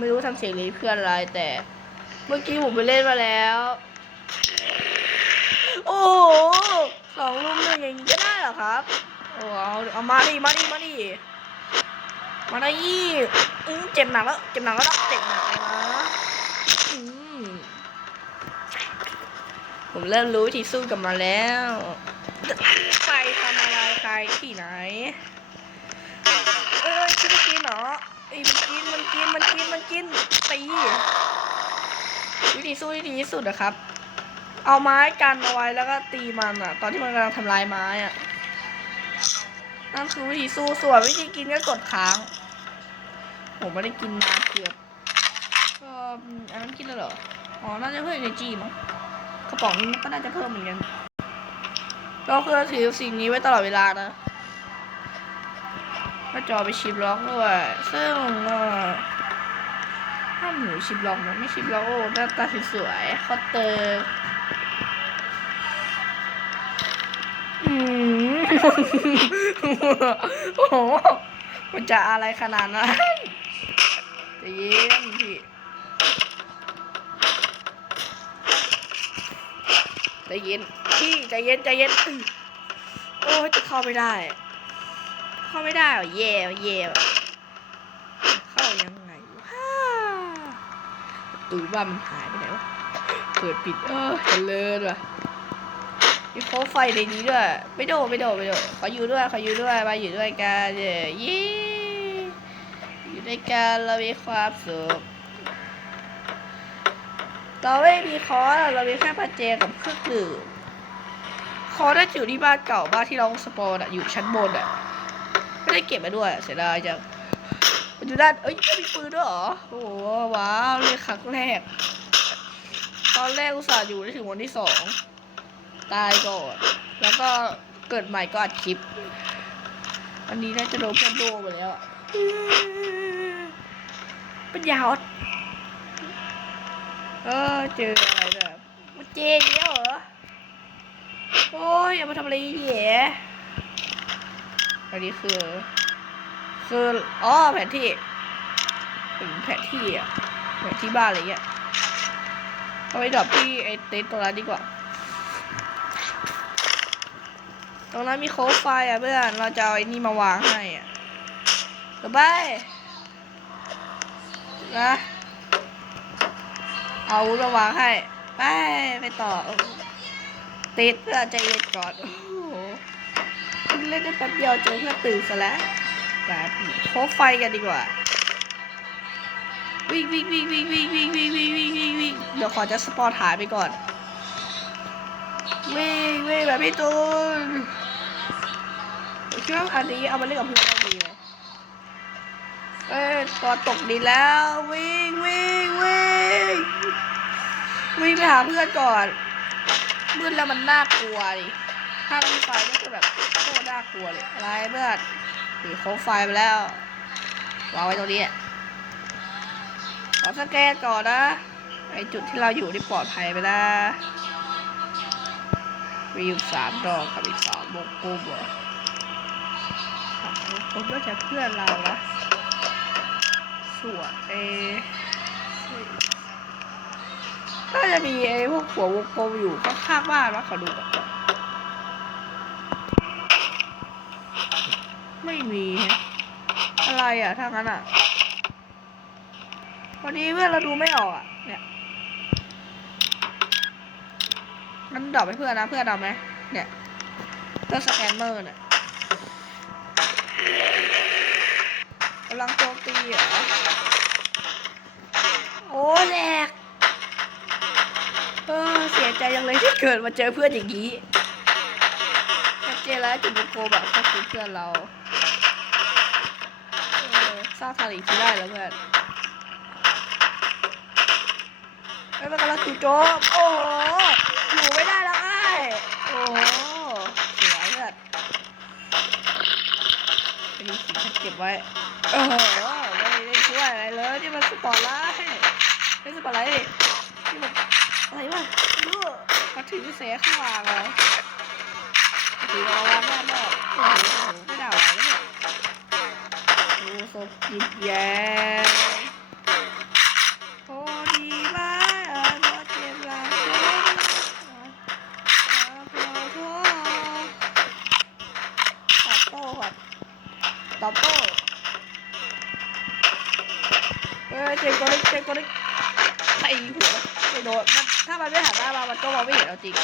ไม่รู้ทำเสียงนี้เพื่ออะไรแต่ เมื่อกี้ผมไปเล่นมาแล้ว โอ้โหสองลุมหนึ่งอย่างนี้ก็ได้เหรอครับโอ้เอาเอามาดิมาดิมาดิมาดิอืมเจ็บหนักแล้วเจ็บหนักแล้วเจ็บหนักแล้วนะผมเริ่มรู้วิธีสู้กับมาแล้วใครทำอะไรใครที่ไหนเอ้ยคิดว่ากินเหรอ ไอ้มันกินมันกินมันกินมันกินตีวิธีสู้ที่ดีที่สุดนะครับ เอาไม้กันเอาไว้แล้วก็ตีมันอะ ตอนที่มันกำลังทำลายไม้อะนั่นคือวิธีสู้ส่วนวิธีกินก็กดค้าง ผมไม่ได้กินมาเกือบก็อันนั้นกินแล้วเหรออ๋อน่าจะเพิ่ม energy มั้งกระป๋องนี้ก็น่าจะเพิ่มเหมือนกันก็คือถือสิ่งนี้ไว้ตลอดเวลานะ หน้าจอไปชิปล็อกด้วยซึ่งเออถ้าหนูชิปล็อกนไม่ชิปล็อกโอ้หน้าตาสวยๆเคาเตอร์อืมโอ้โหมันจะอะไรขนาดนั้นใจเย็นพี่ใจเย็นพี่ใจเย็นใจเย็นอือโอ้ยจะเข้าไม่ได้ เข้าไม่ได้เหรอแย่ว่ะแย่เข้ายังไงวะประตูบ้านมันหายไปไหนวะเปิดปิดเออเจริญว่ะมีโคไฟในนี้ด้วยไม่โดไม่โดไม่โดดขออยู่ด้วยขออยู่ด้วยมาอยู่ด้วยกันเย้เย้อยู่ด้วยกันเรามีความสุขเราไม่มีคอร์เรามีแค่ปัจเจกับเครื่องดื่มคอร์สน่าจะอยู่ที่บ้านเก่าบ้านที่เราสปอนอะอยู่ชั้นบนอะ ไม่ได้เก็บมาด้วย เสียดายจังมันอยู่ด้านเอ้ยมีปืนด้วยเหรอ โอ้โหว้าวเลยครั้งแรก ตอนแรกอุตส่าห์อยู่ได้ถึงวันที่สอง ตายก่อน แล้วก็เกิดใหม่ก็อัดคลิป อันนี้น่าจะโดนเพื่อนโดไปแล้วเป็นยาวเออเจออะไรแบบมันเจเยอะเหรอ โอ้ยอย่ามาทำอะไรแย่ อันนี้คือ คืออ๋อแผนที่เป็นแผนที่อะแผนที่บ้านอะไรเงี้ยเอาไปดรอปที่ไอเต็นตรงนั้นดีกว่า ตรงนั้นมีโคมไฟอะเพื่อนเราจะเอาไอ้นี่มาวางให้อะกลับไปนะเอาอาวุธมาวางให้ ไป ไปต่อ ติดเพื่อใจเย็นก่อน เล่นได้แป๊บเดียวเจอเพื่อนตื่นซะแล้วกาปีโคไฟกันดีกว่าวิ่งวิ่งวิ่งวิ่งวิ่งวิ่งวิ่งวิ่งวิ่งวิ่งวิ่งเดี๋ยวขอจะสปอร์ตหายไปก่อนวิ่งวิ่งแบบพี่ตูนคิดว่าอันนี้เอามาเล่นกับเพื่อนได้ดีเลยเอ้ยตอนตกดินแล้ววิ่งวิ่งวิ่งวิ่งไปหาเพื่อนก่อนมืดแล้วมันน่ากลัวดิ ถ้ามีไฟก็คือแบบโคตรน่ากลัวเลยอะไรเพื่อนถือโคมไฟไปแล้ววางไว้ตรงนี้ขอสแกนก่อนนะไอจุดที่เราอยู่ที่ปลอดภัยไปนะมีอยู่สามดอกกับอีกสามวงกลมเหรอสามวงกลมน่าจะเพื่อนเรานะส่วนเอน่าจะมีไอ้พวกหัววงกลมอยู่ข้างๆบ้านวะขอดูก่อน ไม่มีฮะอะไรอะถ้างั้นอะวันนี้เพื่อนเราดูไม่ออกอะ เนี่ยมันดรอปให้เพื่อนนะเพื่อนดรอปไหมเนี่ยเพื่อนสแกนเมอร์เนี่ยกำลังโจมตีเหรอโอ้แหลกเออเสียใจยังเลยที่เกิดมาเจอเพื่อนอย่างนี้ เจนแล้วจุดบุกโกแบบก็คือเพื่อนเราเออสร้างทางอีกทีได้แล้วเพื่อนไอ้ยมันกำลังจู่โจมโอ้โหอยู่ไม่ได้แล้วไอ้โอ้สวยเพื่อนไอ้นี่สีเก็บไว้โอ้โหไม่ได้ช่วยอะไรเลยนี่มันสปอร์ตไลท์ไม่สปอร์ตไลท์ดินี่มันอะไรวะไม่รู้เขาถือเสียข้างวางเหรอ ตีมาแล้วว่าแม่ได่าแล้วเนี่ยโอ้ศพยิบแย่โอ้ดีมากเออรถเจ็บหลังตอบโต้ก่อนตอบโต้เออเจ็ก็ได้เจ็ก็ได้ตีหัวไม่โดนถ้ามันไม่หันหน้ามามันก็มองไม่เห็นเอาจริง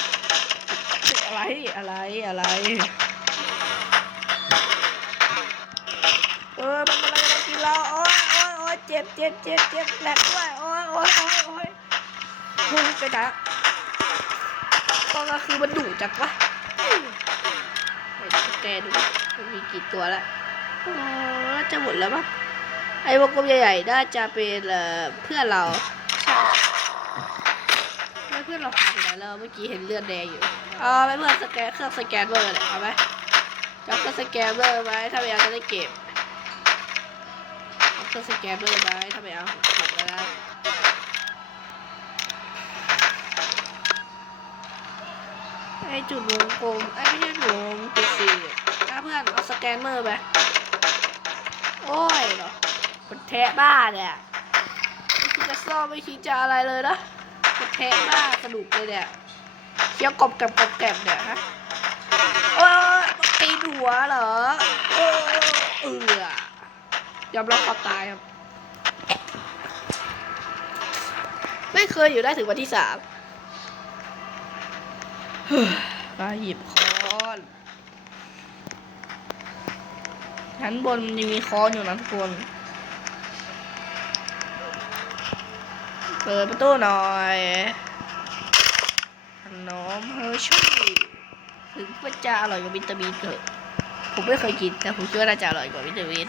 อะไรอะไรอะไรเออมันกำลังจะมากินเราโอ้ยโอ้ยโอ้ยเจ็บเจ็บเจ็บเจ็บแหลกด้วยโอ้ยโอ้ยโอ้ยโอ้ยโอ้ยไปไหนอะตอนกลางคืนมันดุจังวะแกดูมันมีกี่ตัวละอ๋อจะหมดแล้วปะไอ้วงกลมใหญ่ๆน่าจะเป็นเพื่อนเราใช่ เพื่อนเราหายไปไหนแล้วเมื่อกี้เห็นเลือดแดงอยู่เอาไปเพื่อนสแกนเครื่องสแกนเบอร์เนี่ยเอาไหมจับเครื่องสแกนเบอร์ไว้ถ้าไม่เอาจะได้เก็บเครื่องสแกนเบอร์ไว้ถ้าไม่เอาหมดแล้วไอจุดวงกลมไอไม่ใช่จุดวงจุดสี่ถ้าเพื่อนเอาสแกนเมอร์ไปโอ้ยเหรอมันแทะบ้าเนี่ยไม่คิดจะซ่อมไม่คิดจะอะไรเลยนะ มันแทะบ้ากระดูกเลยเนี่ยเคี้ยวกรอบแกรบกรอบแกรบเนี่ยฮะโอ้ยตีนหัวเหรอโอ้เอือยอมรับความตายครับ ไม่เคยอยู่ได้ถึงวันที่สามมาหยิบค้อนชั้นบนยังมีค้อนอยู่นะทุกคน เปิดประตูหน่อยขนมเฮอร์ชี่ถึงว่าจะอร่อยกว่าวิตามินเถอะผมไม่เคยกินแต่ผมคิดว่าน่าจะอร่อยกว่าวิตามิน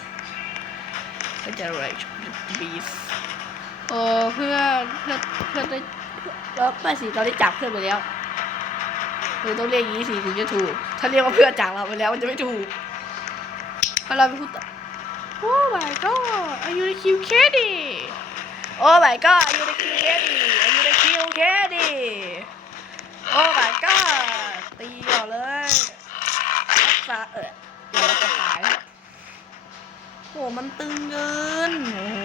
ก็จะอร่อยกว่าวิตามินโอ้เพื่อนเพื่อนเพื่อนได้แล้วไปสิเราได้จับเพื่อนไปแล้วเราต้องเรียกย่างนี้สิถึงจะถูก ถ้าเรียกว่าเพื่อนจากเราไปแล้วมันจะไม่ถูกเพราะเราเป็นผู้ต่อโอ้ my god are you the cute kitty โอ้ my god are you the cute kitty are you the cute kitty โอ้ my god ตีก่อนเลยรักษาเออเดี๋ยวเราจะตายแล้วโหมันตึงเกินโอ้โห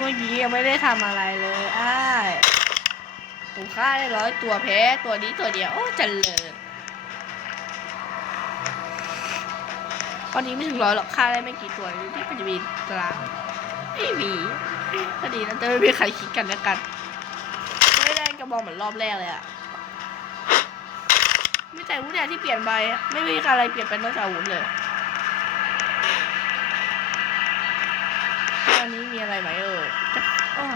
เมื่อกี้ยังไม่ได้ทำอะไรเลยอ้ายผมฆ่าได้ร้อยตัวแพ้ตัวนี้ตัวเดียว โอ้เจันเลยตอนนี้ไม่ถึงร้อยหรอกฆ่าได้ไม่กี่ตัวที่มันจะมีตราง ไม่มีก็ดีนะจะไม่มีใครคิดกันแล้วกัน ไม่ได้กระบอกเหมือนรอบแรกเลยอะไม่แต่วุ้นเนี่ยที่เปลี่ยนไปอะไม่มีอะไรเปลี่ยนไปนอกจากวุ้นเลยอันนี้มีอะไรไหมเอ่ยจะอ้อ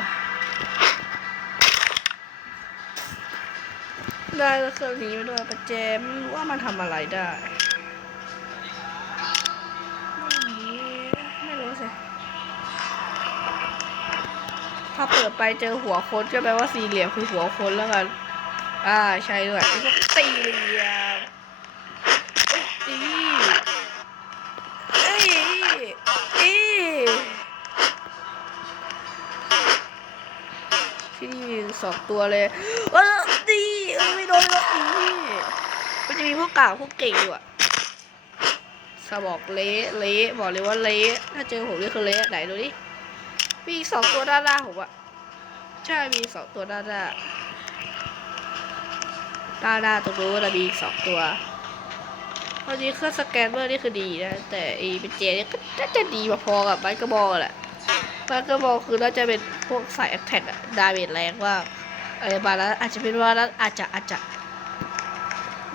ได้แล้วเครื่องนี้ไปด้วยประแจไม่รู้ว่ามันทำอะไรได้ เปิดไปเจอหัวคนก็แปลว่าสี่เหลี่ยมคือหัวคนแล้วกัน อ่าใช่ด้วยไอ้พวกสี่เหลี่ยมเอ้ยอีเอ้ยอีที่นี่มีสองตัวเลยเออดีเออไม่โดนแล้วอีมันจะมีพวกกากพวกเก่งอยู่อะสบอกเละเละบอกเลยว่าเละถ้าเจอผมนี่คือเละไหนดูดิ มีสองตัวด้านล่างผมอะใช่มีสองตัวด้านล่างด้านล่างตรงนู้นนะมีอีกสองตัวตอนนี้เครื่องสแกนเมอร์นี่คือดีนะ แต่ไอ้เป็นเจนี่ก็น่าจะดีพอๆกับไม้กระบอกแหละไม้กระบอกคือน่าจะเป็นพวกสายแอคแท็กอะดาเมจแรงว่าอะไรบาแล้วอาจจะเป็นว่าแล้วอาจจะอาจจะ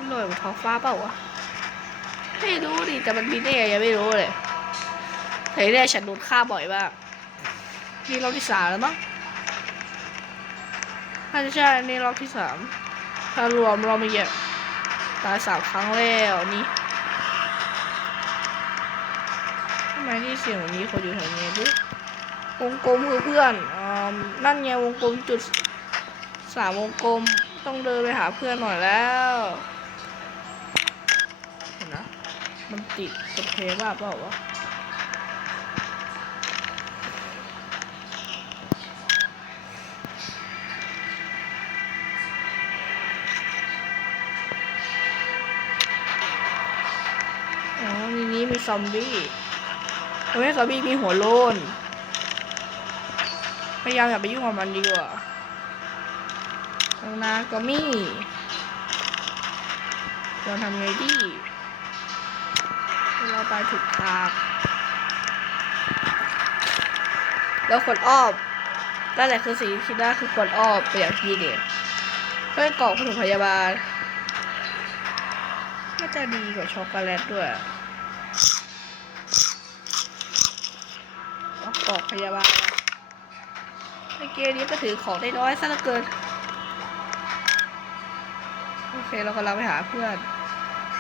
หน่วยบนท้องฟ้าเปล่าวะไม่รู้ดิแต่มันบินได้ไงยังไม่รู้เลยเฮ้ยเนี่ยฉันโดนฆ่าบ่อยมาก นี่รอบที่สามแล้วมั้งน่าจะใช่นี่รอบที่สามถ้ารวมเราไม่เยอะตายสามครั้งแล้วนี่ทำไมที่เสียงวันนี้คนอยู่แถวนี้ดูวงกลมคือเพื่อนอ่านั่นไงวงกลมจุดสามวงกลมต้องเดินไปหาเพื่อนหน่อยแล้วเห็นนะมันติดกระเพงว่าเปล่าวะ ในนี้มีซอมบี้เฮ้ยซอมบี้มีหัวโลนพยายามอย่าไปยุ่งกับมันดีกว่าข้างหน้าก็มีเราทำไงดี เราไปถูกทางแล้วคนอ้อมนั่นแหละคือสิ่งที่คิดว่าคือคนอ้อมไปอย่างที่เด็กเพื่อกล่องผสมพยาบาลน่าจะดีกว่าช็อกโกแลตด้วย อากพยาบาลในเกมนี้ก็ถือของได้น้อยซะเหลือเกิน โอเคเรากำลังไปหาเพื่อน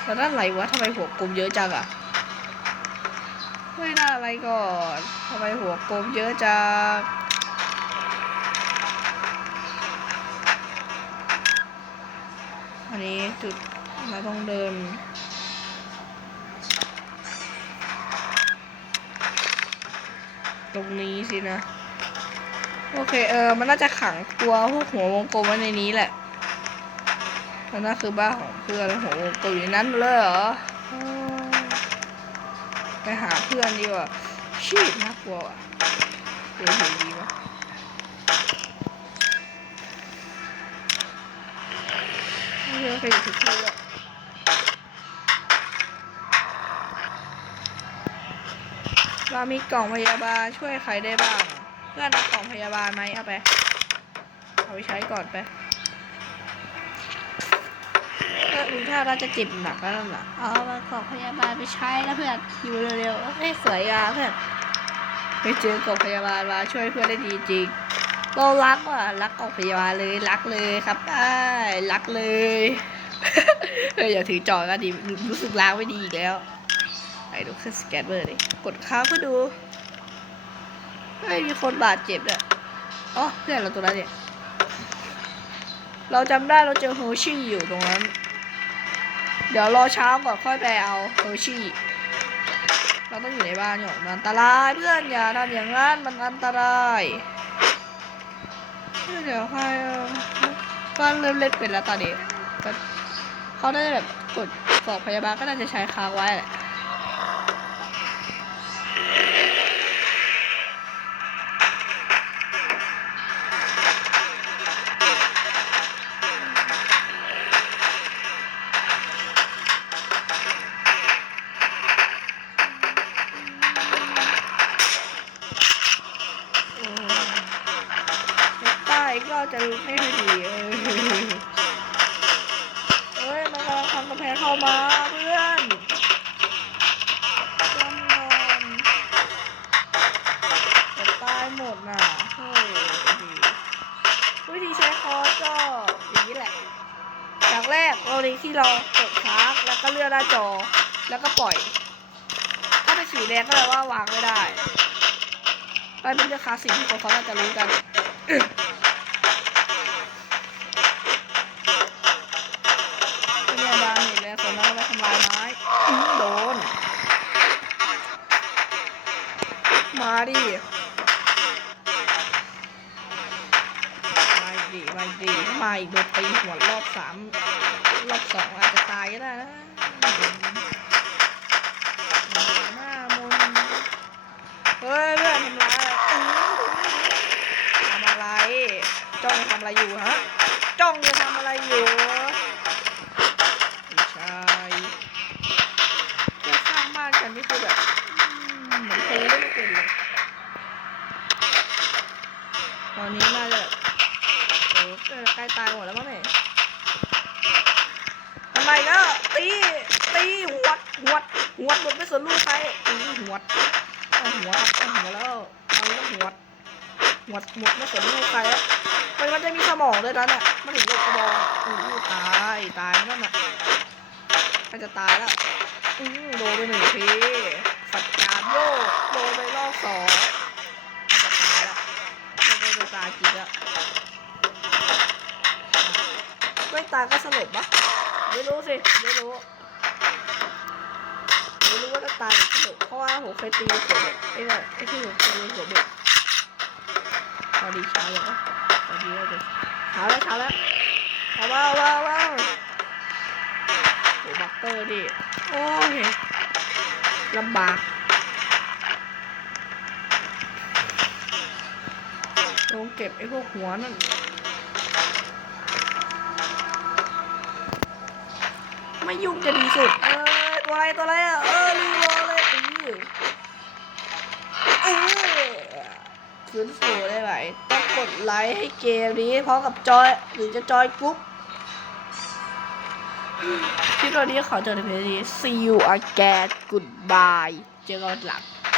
แต่ด้านไหนวะทำไมหัวกลมเยอะจังอะไม่น่าอะไรก่อนทำไมหัวกลมเยอะจังอันนี้จุดเราต้องเดิน ตรงนี้สินะ โอเคเออมันน่าจะขังตัวพวกหัววงกลมไว้ในนี้แหละแล้วนั่นคือบ้านของเพื่อนแล้วโหตัวอยู่นั้นเลยเหรออไปหาเพื่อนดีกว่าชีดน่ากลัวว่ะเดี๋ยวอยู่ดีวะไม่เครอยู่ทุกที่เลย เรามีกล่องพยาบาลช่วยใครได้บ้าง เพื่อนเอากล่องพยาบาลไหมเอาไป เอาไปใช้ก่อนไปเออถ้าเราจะจ็บหนักแล้วนั่นน่ะเอามาของพยาบาลไปใช้แล้วเพื่อนอยู่เร็วๆเอ้สวยอะเพื่อนไปเจอกล่องพยาบาลมาช่วยเพื่อนได้ดีจริงเรารักว่ะรักกล่องพยาบาลเลยรักเลยครับได้รักเลยเอออย่าถือจอก็ดีรู้สึกล้างไม่ดีอีกแล้ว ไปดูเครื่องสแกนเบอร์ดิกดค้างเพื่อดูเฮ้ยมีคนบาดเจ็บเนี่ยอ๋อเพื่อนเราตัวนั้นเนี่ยเราจำได้เราเจอเฮอร์ชี่อยู่ตรงนั้น เดี๋ยวรอเช้าก่อนค่อยไปเอาเฮอร์ชี่เราต้องอยู่ในบ้านก่อนมันอันตรายเพื่อนอย่าทำอย่างนั้นมันอันตรายเดี๋ยวค่อยเอาก็เริ่มเล่นเป็นแล้วตอนนี้เขาได้แบบกดสอบพยาบาลก็น่าจะใช้ค้างไว้แหละ ที่ใช้คอร์สก็อย่างนี้แหละ อย่างแรกเราดีที่เรากดค้างแล้วก็เลื่อนหน้าจอ แล้วก็ปล่อย ถ้าเป็นสีแดงก็แปลว่าวางไม่ได้ไปเป็นเรื่องคลาสสิกที่คนเขาน่าจะรู้กัน ดิมาอีกดิมาอีกโดนตีหัวรอบสามรอบสองอาจจะตายก็ได้นะหน้ามนเฮ้ยเพื่อนทำอะไรทำอะไร จ้องทำอะไรอยู่ฮะ จ้องจะทำอะไรอยู่ไม่ใช่แค่สร้างบ้านกันนี่คือแบบเหมือนคนเล่นเป็นเลยตอนนี้น่าจะแบบ เออใกล้ตายหมดแล้วมั้งเนี่ยทำไมก็ตีตีหัวดหวดหวหมดไม่สนลูกใครตีหัวเอาหัวเอาหัวแล้วเอาแล้วหวดหวหมดไม่สนลูกใครแล้วมันมันจะมีสมองด้วยนะเนี่ยมันถึงโดนกระบอกอู้ตายตายนั่นน่ะก็จะตายแล้วอื้โดนไปหนึ่งทีสัตว์การโยกโดนไปรอบสองก็จะตายแล้วก็จะตายจริงแล้ว ตาก็สลบปะไม่รู้สิไม่รู้ไม่รู้ว่าตายหรือสลบเพราะว่าผมเคยตีหัวเด็กไอ้เนี่ยไอ้ที่ผมตีหัวเด็กพอดีเช้าแล้วพอดีแล้วเดี๋ยวเช้าแล้วเช้าแล้วเอาว้าวว้าวว้าวโอ้บักเตอร์ดิโอ้ยลำบากลงเก็บไอ้พวกหัวนั่น ไม่ยุ่งจะดีสุด เออตัวอะไรตัวอะไรอะเออรีโหลเลยเออเออฟื้นฟูได้ไหมต้องกดไลค์ให้เกมนี้พร้อมกับจอยหรือจะจอยกรุ๊ปคลิปตอนนี้ขอจบในเพลงนี้ see you again goodbye เจอกันหลัง